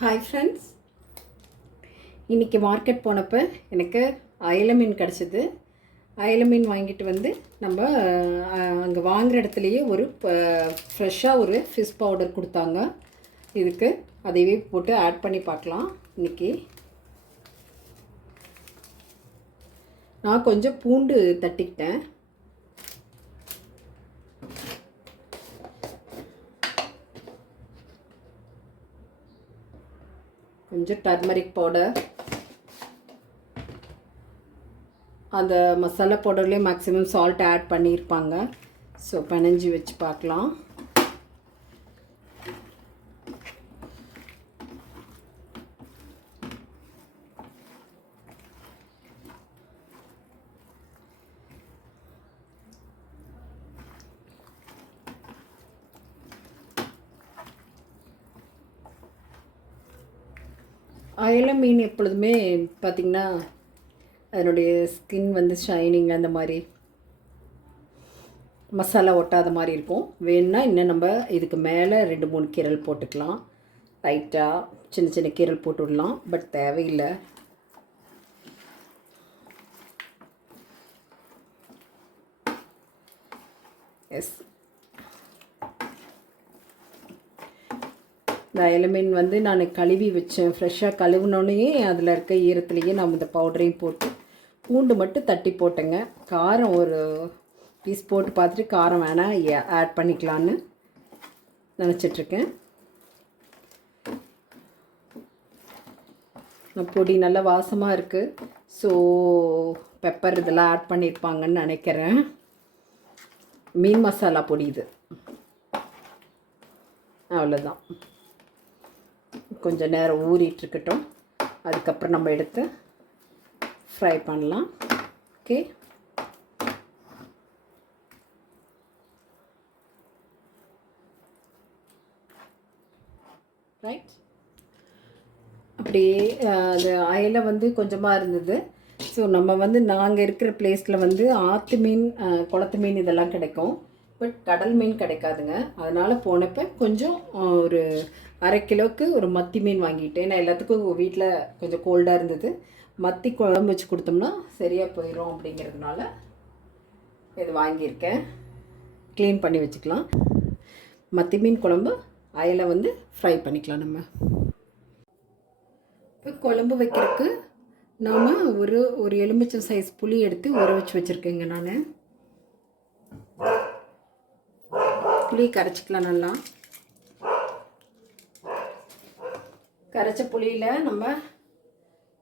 Hi friends, இன்றைக்கி market போனப்போ எனக்கு அயில மீன் கிடச்சிது. அயில மீன் வாங்கிட்டு வந்து நம்ம அங்கே வாங்குகிற இடத்துலையே ஒரு ஃப்ரெஷ்ஷாக ஒரு ஃபிஷ் பவுடர் கொடுத்தாங்க. இதுக்கு அதையே போட்டு ஆட் பண்ணி பார்க்கலாம். இன்றைக்கி நான் கொஞ்சம் பூண்டு தட்டிக்கிட்டேன். கொஞ்சம் டர்மரிக் பவுடர், அந்த மசாலா பவுடர்லேயே மேக்ஸிமம் சால்ட் ஆட் பண்ணியிருப்பாங்க. ஸோ பிணைஞ்சி வச்சு பார்க்கலாம். அயில மீன் எப்பொழுதுமே பார்த்திங்கன்னா அதனுடைய ஸ்கின் வந்து ஷைனிங், அந்த மாதிரி மசாலா ஒட்டாத மாதிரி இருக்கும். வேணுன்னா இன்னும் நம்ம இதுக்கு மேலே 2-3 கீரல் போட்டுக்கலாம். லைட்டாக சின்ன சின்ன கீரல் போட்டு விடலாம், பட் தேவையில்லை. எஸ், இந்த அயில மீன் வந்து நான் கழுவி வச்சேன். ஃப்ரெஷ்ஷாக கழுவினோடனே அதில் இருக்க ஈரத்துலேயே நம்ம இந்த பவுடரையும் போட்டு பூண்டு மட்டும் தட்டி போட்டேங்க. காரம் ஒரு பீஸ் போட்டு பார்த்துட்டு காரம் வேணால் ஆட் பண்ணிக்கலான்னு நினச்சிட்ருக்கேன். பொடி நல்லா வாசமாக இருக்குது. ஸோ பெப்பர் இதெல்லாம் ஆட் பண்ணியிருப்பாங்கன்னு நினைக்கிறேன். மீன் மசாலா பொடி இது. அவ்வளோதான். கொஞ்சம் நேரம் ஊறிட்டுருக்கட்டும். அதுக்கப்புறம் நம்ம எடுத்து ஃப்ரை பண்ணலாம். Okay, right. அப்படியே அது அயில வந்து கொஞ்சமாக இருந்தது. ஸோ நம்ம வந்து நாங்கள் இருக்கிற பிளேஸில் வந்து ஆற்று மீன், குளத்து மீன் இதெல்லாம் கிடைக்கும். பட் கடல் மீன் கிடைக்காதுங்க. அதனால் போனப்போ கொஞ்சம் ஒரு 1/2 கிலோவுக்கு ஒரு மத்தி மீன் வாங்கிட்டேன். ஏன்னா எல்லாத்துக்கும் வீட்டில் கொஞ்சம் கோல்டாக இருந்தது. மத்தி குழம்பு வச்சு கொடுத்தோம்னா சரியாக போயிடும் அப்படிங்கிறதுனால இது வாங்கியிருக்கேன். க்ளீன் பண்ணி வச்சுக்கலாம். மத்தி மீன் குழம்பு, அயில வந்து ஃப்ரை பண்ணிக்கலாம். நம்ம இப்போ குழம்பு வைக்கிறதுக்கு நாம் ஒரு எலுமிச்சம் சைஸ் புளி எடுத்து ஊற வச்சு வச்சுருக்கேங்க. நான் புளி கரைச்சிக்கலாம். நல்லா கரைச்ச புளியில் நம்ம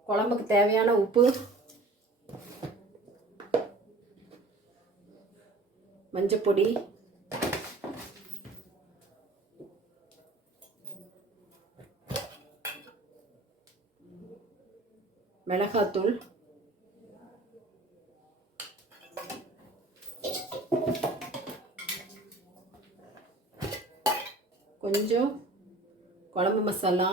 குழம்புக்கு தேவையான உப்பு, மஞ்சப்பொடி, மிளகாத்தூள், கொஞ்சம் குழம்பு மசாலா,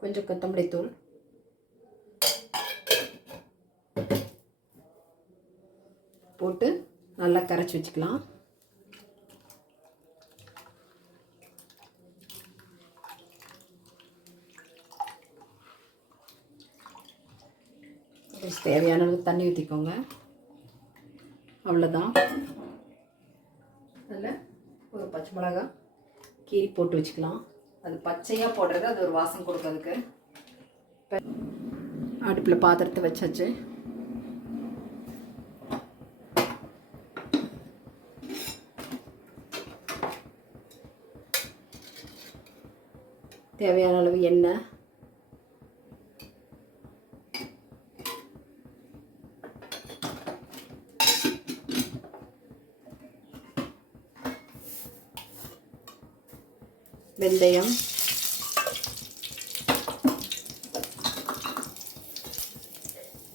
கொஞ்சம் கொத்தமல்லி தூள், போட்டு நல்லா கரைச்சி வச்சுக்கலாம். தேவையான அளவு தண்ணி ஊற்றிக்கோங்க. அவ்வளோதான். அதில் ஒரு பச்சை மிளகாய் கீரி போட்டு வச்சுக்கலாம். அது பச்சையாக போடுறது அது ஒரு வாசம் கொடுக்கறதுக்கு. அடுப்பில் பாத்திரத்தை வச்சாச்சு. தேவையான அளவு எண்ணெய், வெந்தயம்,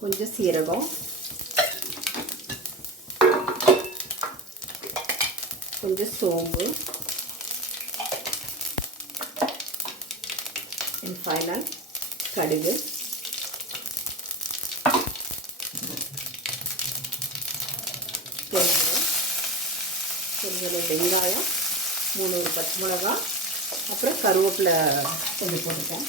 கொஞ்சம் சீரகம், கொஞ்சம் சோம்பு, and final கடுகு, பொரிஞ்சிடும். கொஞ்சம் வெங்காயம், 3 பச்சை மிளகா, அப்புறம் கருவேப்பிலை கொஞ்சம் போட்டுப்பேன்.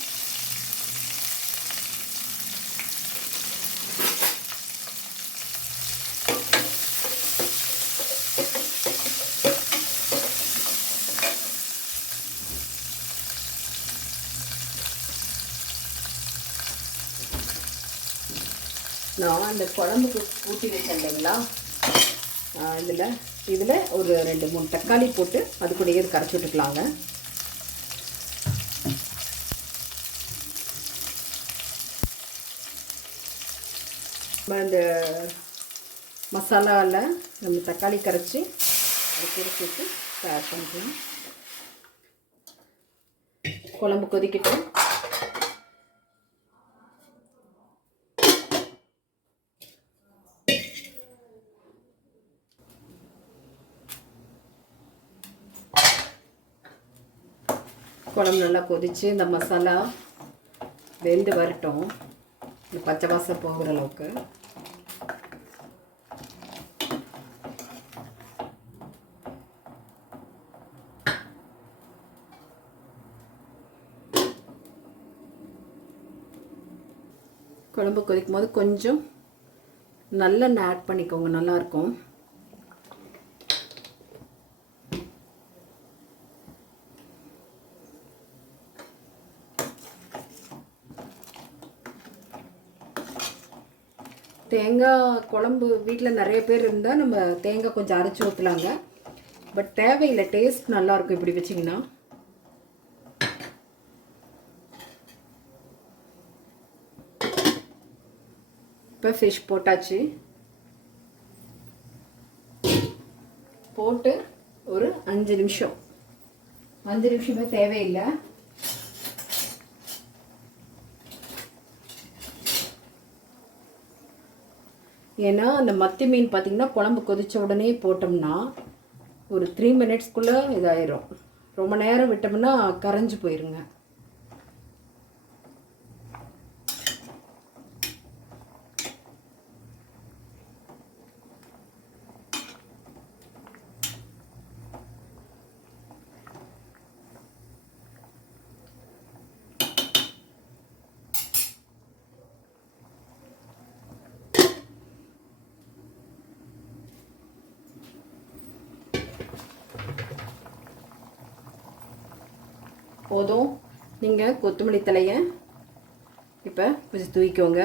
நான் அந்த குழம்புக்கு ஊற்றி வச்சேன் இல்லைங்களா, இதில் ஒரு 2-3 தக்காளி போட்டு அது கூடயே கரைச்சி விட்டுக்கலாங்க. இந்த மசாலாவில் நம்ம தக்காளி கரைச்சி அது கூட சேர்த்து ஆட் பண்ணிக்கலாம். குழம்பு கொதிக்கிட்டு குழம்பு நல்லா கொதித்து இந்த மசாலா வெந்து வரட்டும், இந்த பச்சை வாசம் போகிற அளவுக்கு. குழம்பு கொதிக்கும் போது கொஞ்சம் நல்லெண்ணெய் ஆட் பண்ணிக்கோங்க, நல்லாயிருக்கும். தேங்காய் குழம்பு வீட்டில் நிறைய பேர் இருந்தால் நம்ம தேங்காய் கொஞ்சம் அரைச்சி ஊற்றலாங்க. பட் தேவையில்லை, டேஸ்ட் நல்லாயிருக்கும் இப்படி வச்சிங்கன்னா. இப்போ ஃபிஷ் போட்டாச்சு. போட்டு ஒரு 5 நிமிஷமே தேவையில்லை. ஏன்னா அந்த மத்தி மீன் பார்த்திங்கன்னா குழம்பு கொதித்த உடனே போட்டோம்னா ஒரு 3 மினிட்ஸ்க்குள்ளே இதாயிரும். ரொம்ப நேரம் விட்டோம்னா கரைஞ்சி போயிருங்க. போதும். நீங்கள் கொத்தமல்லி தலையை இப்போ கொஞ்சம் தூக்கிக்கோங்க.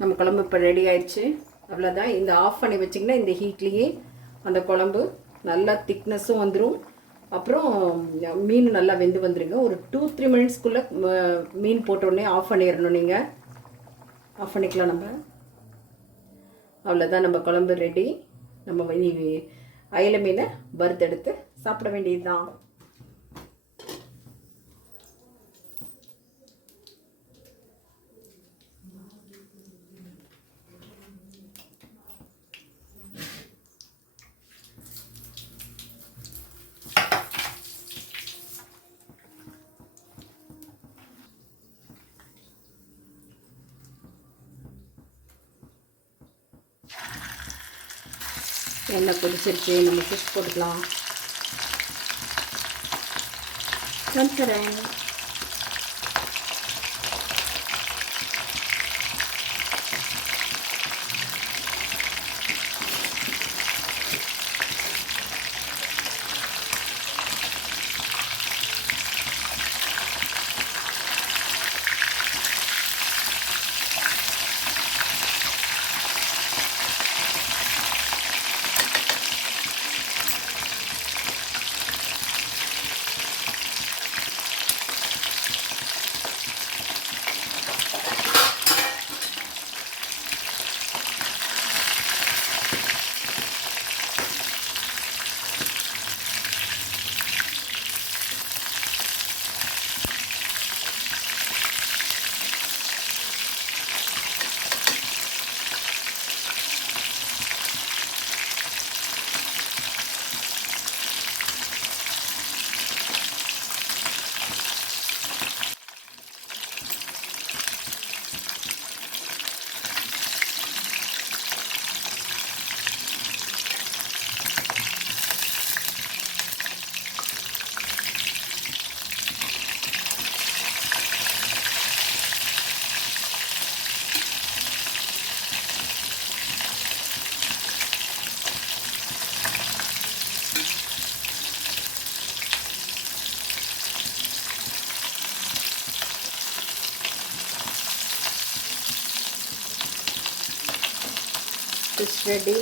நம்ம குழம்பு இப்போ ரெடி ஆயிடுச்சு. அவ்வளோதான். இந்த ஆஃப் பண்ணி வச்சிங்கன்னா இந்த ஹீட்லேயே அந்த குழம்பு நல்லா திக்னஸும் வந்துடும். அப்புறம் மீன் நல்லா வெந்து வந்துடுங்க. ஒரு 2-3 மினிட்ஸ்க்குள்ளே மீன் போட்டோடனே ஆஃப் பண்ணிடணும். நீங்கள் ஆஃப் பண்ணிக்கலாம். நம்ம அவ்வளோதான், நம்ம குழம்பு ரெடி. நம்ம அயிலை மீனை வறுத்தெடுத்து சாப்பிட வேண்டியதுதான். எண்ணெய் கொதிச்சிருச்சு, நம்ம ஃபிஷ் போட்டுக்கலாம். வந்துடுறேன். fish ready.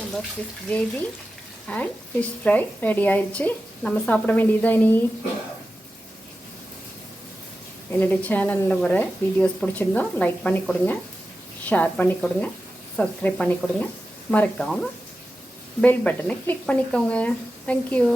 நம்ம fish gravy and fish fry ready ஆயிடுச்சு. நம்ம சாப்பிட வேண்டியதுதான் இனி. என்னுடைய சேனலில் வர வீடியோஸ் பிடிச்சிருந்தா லைக் பண்ணி கொடுங்க, ஷேர் பண்ணி கொடுங்க, சப்ஸ்கிரைப் பண்ணி கொடுங்க. மறக்காமல் பெல் பட்டனை கிளிக் பண்ணிக்கோங்க. தேங்க்யூ.